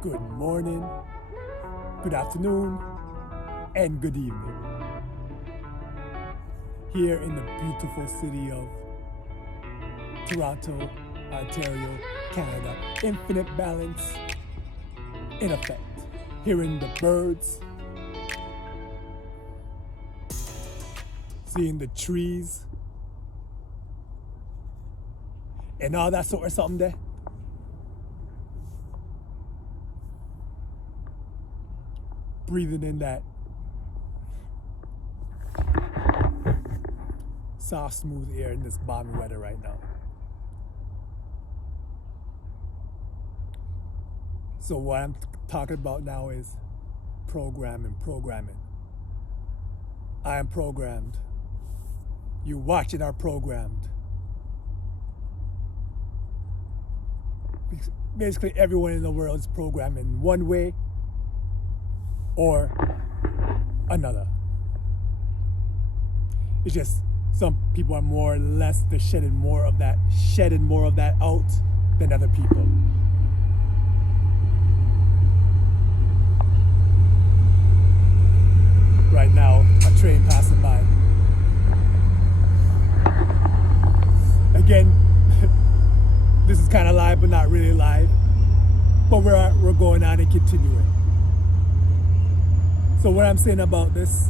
Good morning, good afternoon, and good evening. Here in the beautiful city of Toronto, Ontario, Canada, infinite balance in effect. Hearing the birds, seeing the trees, and all that sort of something there. Breathing in that soft, smooth air in this balmy weather right now. So what I'm talking about now is programming. I am programmed. You watching are programmed. Basically everyone in the world is programmed in one way or another. It's just some people are more or less, they're shedding more of that out than other people. Right now, a train passing by. Again, this is kind of live, but not really live. But we're going on and continuing. So what I'm saying about this,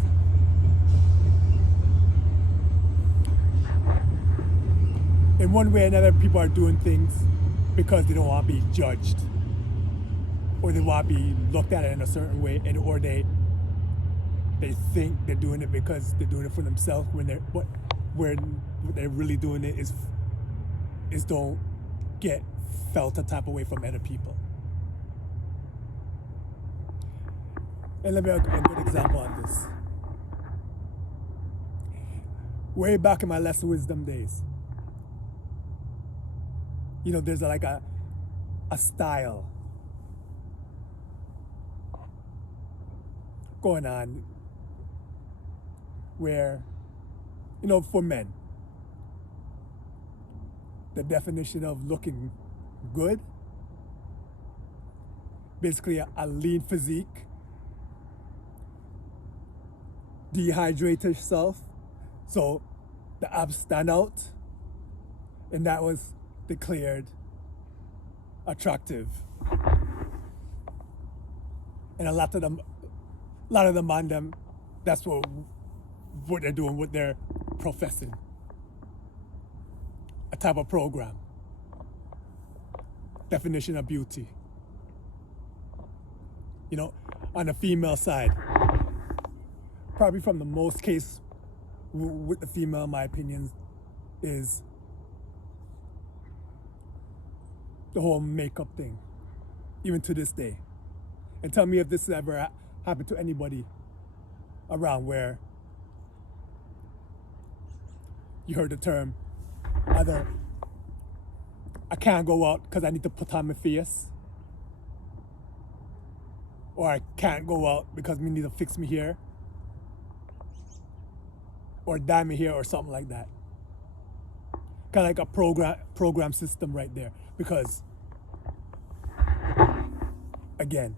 in one way or another, people are doing things because they don't want to be judged, or they want to be looked at in a certain way, or they think they're doing it because they're doing it for themselves. When what they're really doing it is don't get felt a type of way from other people. And let me have a good example on this. Way back in my Less Wisdom days, there's like a style going on where, for men, the definition of looking good, basically a lean physique, dehydrate yourself so the abs stand out, and that was declared attractive. And a lot of the man, that's what they're doing, what they're professing. A type of program. Definition of beauty. On the female side, probably from the most case with the female, in my opinion, is the whole makeup thing, even to this day. And tell me if this has ever happened to anybody around where you heard the term, either I can't go out because I need to put on my face, or I can't go out because we need to fix me hair, or dye me hair, or something like that. Kind of like a program system right there. Because, again,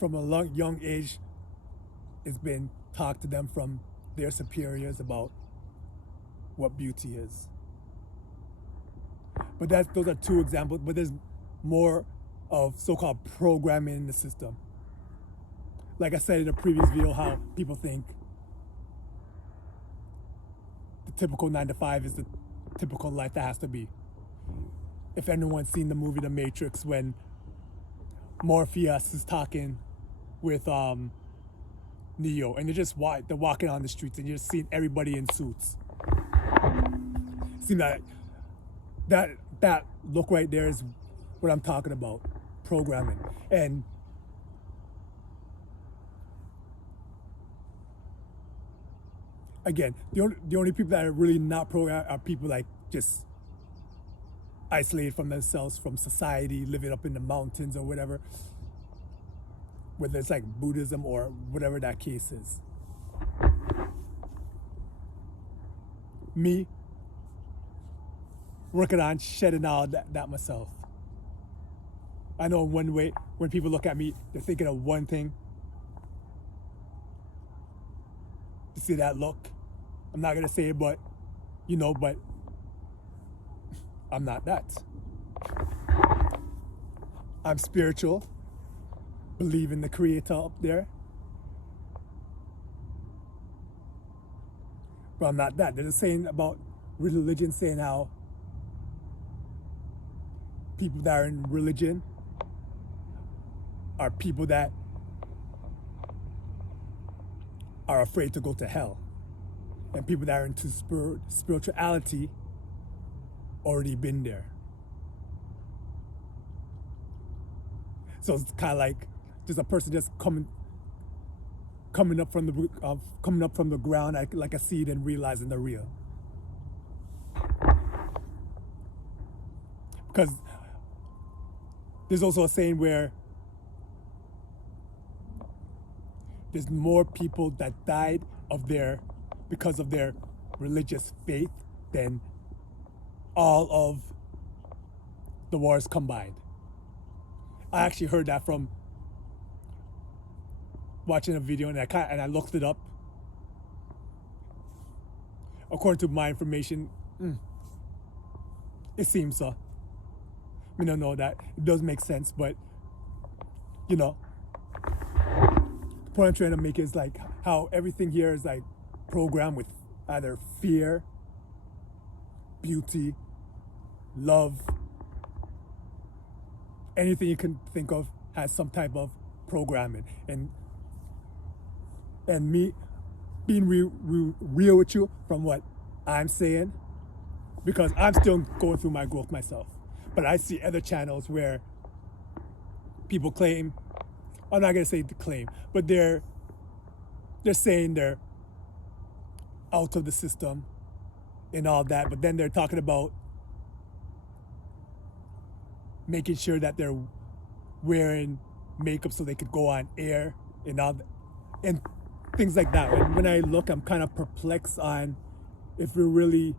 from a young age, it's been taught to them from their superiors about what beauty is. But those are two examples, but there's more of so-called programming in the system. Like I said in a previous video, how people think the typical 9 to 5 is the typical life that has to be. If anyone's seen the movie The Matrix, when Morpheus is talking with Neo, and they're walking on the streets, and you're just seeing everybody in suits. See that look right there is what I'm talking about, programming. And again, the only people that are really not programmed are people like just isolated from themselves, from society, living up in the mountains or whatever, whether it's like Buddhism or whatever that case is. Me, working on shedding all that myself. I know one way, when people look at me, they're thinking of one thing. You see that look? I'm not gonna say it, but but I'm not that. I'm spiritual, believe in the creator up there, but I'm not that. There's a saying about religion saying how people that are in religion are people that are afraid to go to hell. And people that are into spirituality already been there. So it's kind of like just a person just coming up from the ground like a seed and realizing they're real. Because there's also a saying where there's more people that died because of their religious faith than all of the wars combined. I actually heard that from watching a video, and I looked it up. According to my information, it seems so. I don't know that it does make sense, but the point I'm trying to make is like how everything here is like programmed with either fear, beauty, love, anything you can think of has some type of programming. And me being real with you from what I'm saying, because I'm still going through my growth myself. But I see other channels where people claim, I'm not gonna say the claim, but they're saying they're out of the system and all that, but then they're talking about making sure that they're wearing makeup so they could go on air and all that, and things like that. And when I look, I'm kind of perplexed on if you're really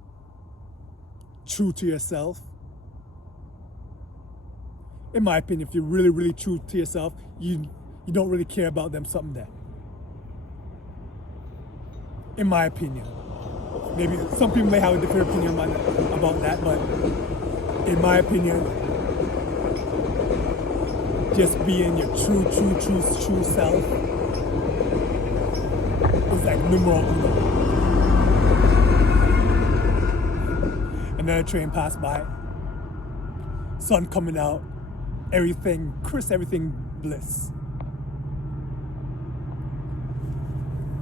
true to yourself. In my opinion, if you're really, really true to yourself, you don't really care about them something that. In my opinion. Maybe some people may have a different opinion about that, but in my opinion, just being your true self is like numero uno. Another train passed by, sun coming out, everything crisp, everything bliss.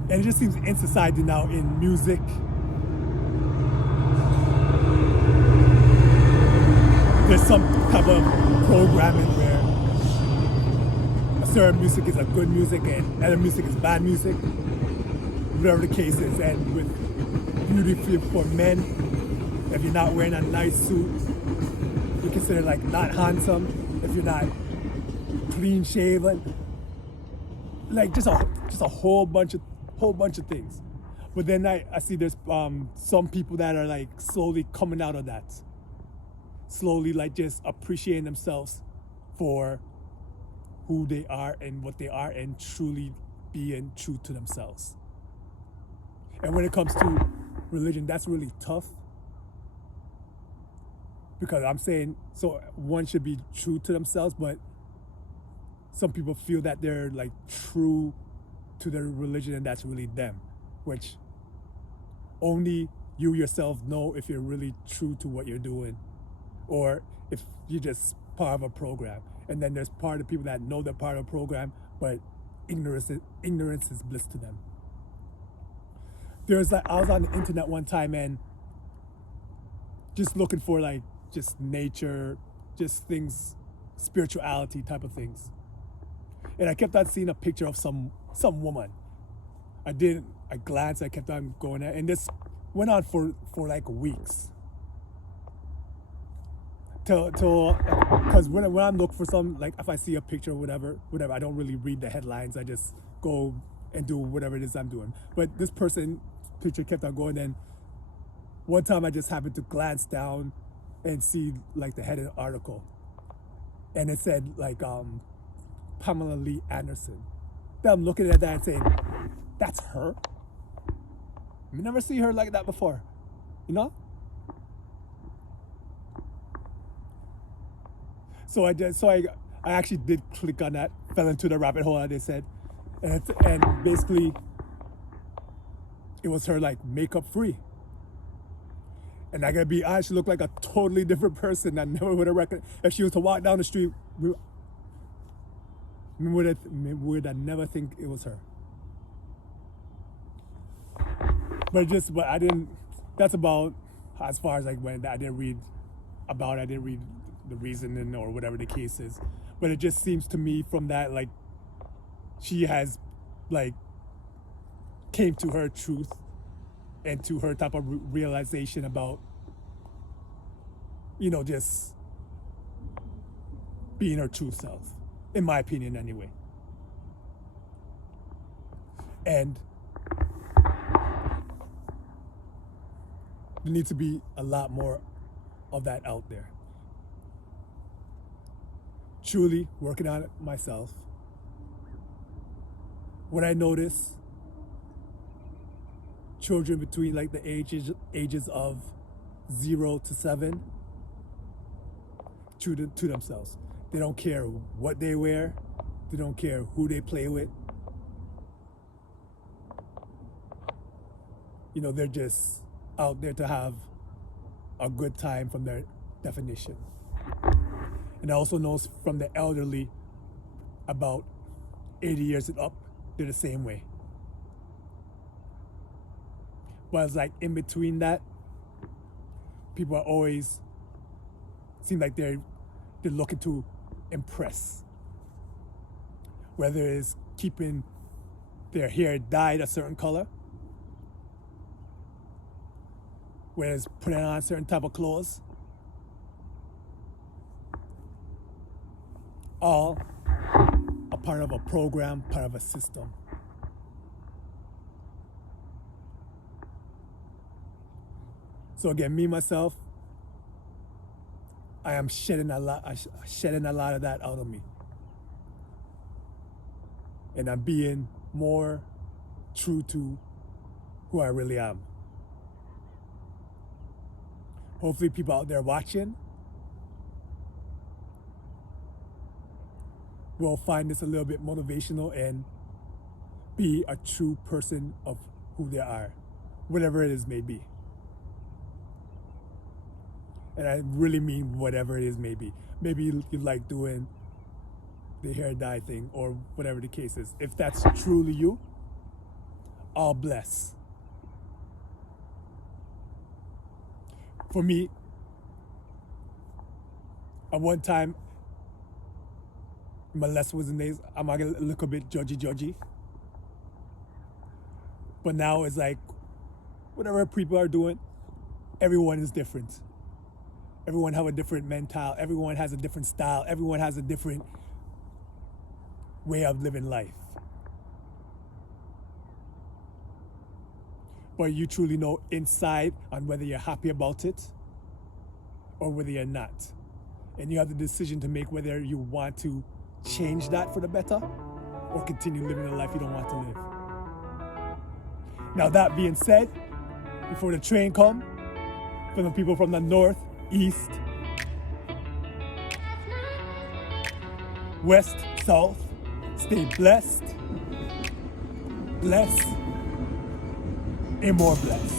And it just seems in society now, in music, there's some type of programming where a certain music is a good music and other music is bad music, whatever the case is. And with beauty for men, if you're not wearing a nice suit, you're considered like not handsome. If you're not clean shaven, like just a whole bunch of things. But then I see there's some people that are like slowly coming out of that, slowly like just appreciating themselves for who they are and what they are, and truly being true to themselves. And when it comes to religion, that's really tough, because I'm saying, so one should be true to themselves, but some people feel that they're like true to their religion and that's really them, which only you yourself know if you're really true to what you're doing, or if you're just part of a program. And then there's part of people that know they're part of a program, but ignorance is bliss to them. I was on the internet one time and just looking for like just nature, just things, spirituality type of things. And I kept on seeing a picture of some woman. I glanced, I kept on going at, and this went on for like weeks. Because when I look for some, like if I see a picture or whatever, I don't really read the headlines. I just go and do whatever it is I'm doing. But this picture kept on going, and one time I just happened to glance down and see like the head of the article. and it said like Pamela Lee Anderson. Then I'm looking at that and saying, that's her? I never see her like that before, you know? So I actually did click on that, fell into the rabbit hole, as they said, and basically it was her like makeup free. And I gotta be honest, she looked like a totally different person. I never would have recognized if she was to walk down the street. Would I never think it was her? But I didn't. That's about as far as like when I didn't read about it. I didn't read the reasoning or whatever the case is. But it just seems to me from that like she has like came to her truth and to her type of realization about, you know, just being her true self, in my opinion anyway. And there needs to be a lot more of that out there. Truly working on it myself. What I notice, children between like the ages of 0 to 7, to themselves. They don't care what they wear. They don't care who they play with. You know, they're just out there to have a good time from their definition. And I also know from the elderly, about 80 years and up, they're the same way. But it's like in between that, people are always seem like they're looking to impress. Whether it's keeping their hair dyed a certain color, whether it's putting on certain type of clothes, all a part of a program, part of a system. So again, me myself, I am shedding a lot of that out of me, and I'm being more true to who I really am. Hopefully, people out there watching will find this a little bit motivational and be a true person of who they are, whatever it is may be. And I really mean whatever it is may be. Maybe you like doing the hair dye thing or whatever the case is. If that's truly you, all bless. For me, at one time, my lesson was in days, I'm a little bit judgy. But now it's like, whatever people are doing, everyone is different. Everyone have a different mental. Everyone has a different style. Everyone has a different way of living life. But you truly know inside on whether you're happy about it or whether you're not. And you have the decision to make whether you want to change that for the better or continue living the life you don't want to live. Now that being said, before the train comes, for the people from the north, east, west, south, stay blessed, and more blessed.